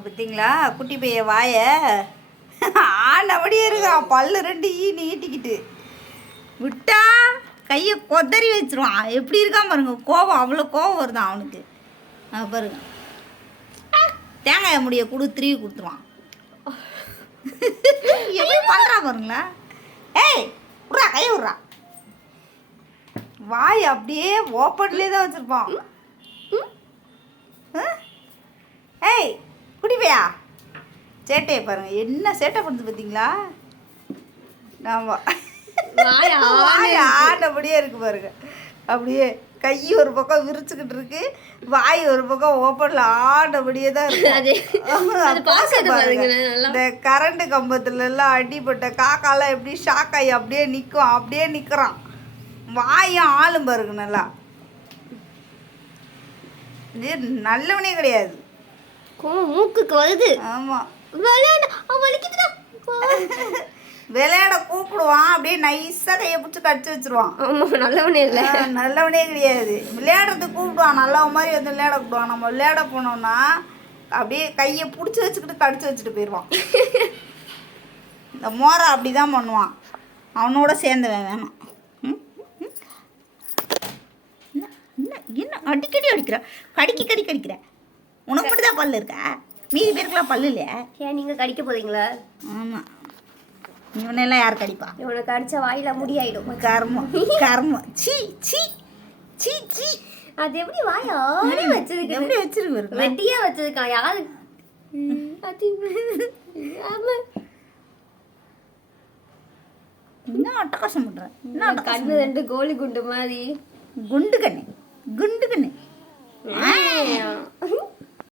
பார்த்தீங்களா குட்டி பைய வாய ஆனபடியே இருக்கான் பல்லு ரெண்டு ஈ நீட்டிக்கிட்டு விட்டா கையை கொதறி வச்சிருவான். எப்படி இருக்கான் பாருங்க. கோவம் அவ்வளோ கோவம் வருதான் அவனுக்கு. பாருங்க. தேங்காய் முடிய கொடு திருவி கொடுத்துருவான். எப்படி பண்ணுறான் பாருங்களா. ஏய் விட்றா கையை விட்றா. வாய் அப்படியே ஓப்பன்லேயே தான் வச்சுருப்பான். ஏய் குடிப்பையா சேட்டையை பாருங்க. என்ன சேட்டை பண்ணுது பார்த்தீங்களா ஆமா. வாய் ஆனபடியே இருக்கு. பாருங்க. அப்படியே கை ஒரு பக்கம் விரிச்சுக்கிட்டு இருக்கு. வாய் ஒரு பக்கம் ஓப்பன்ல ஆனபடியே தான் இருக்கு. இந்த கரண்ட் கம்பத்துல எல்லாம் அடிபட்ட காக்காலாம் எப்படி ஷாக் ஆகி அப்படியே நிற்கும் அப்படியே நிற்கிறான் வாயும் ஆளும் பாருங்க நல்லா. இது நல்லவனே கிடையாது. கோவம் மூக்குக்கு வருது. ஆமா. விளையாட. வலிக்குதுடா. விளையாட கூப்பிடுவான். அப்படியே நைஸாக கையை பிடிச்சி கடிச்சு வச்சிருவான். ஆமா நல்லவனே இல்ல. நல்லவனே கிடையாது. விளையாடுறதுக்கு கூப்பிடுவான். நல்லவன் மாதிரி வந்து விளையாட கூப்பிடுவான். நம்ம விளையாட போனோம்னா அப்படியே கையை பிடிச்சி வச்சுக்கிட்டு கடிச்சு வச்சுட்டு போயிடுவான் இந்த மோரை அப்படி தான் பண்ணுவான். அவனோட சேர்ந்தவன் வேணாம்? என்ன? என்ன? அடிக்கடி அடிக்கிற? கடிக்கி கடி கடிக்கிற உனக்கு மட்டும் தான் பல்லு இருக்கா? மீதி பேருக்குலாம் பல்லு இல்லையா? ஏன் நீங்க கடிக்க போறீங்களா? ஆமாம் இவனெல்லாம் யார் கடிப்பா? இவனை கடிச்சா வாயில முடியாயிடும் கர்மம் கர்மம். சீ சீ சீ சீ. அது எப்படி வாய்? ஆடி வச்சதுக்கு. எப்படி வச்சிருக்கு. வெட்டியா வச்சதுக்கா? யாரு? என்ன அட்டகாசம் பண்ற? கண்ணு ரெண்டு கோலி குண்டு மாதிரி. குண்டு கண்ணு. குண்டு.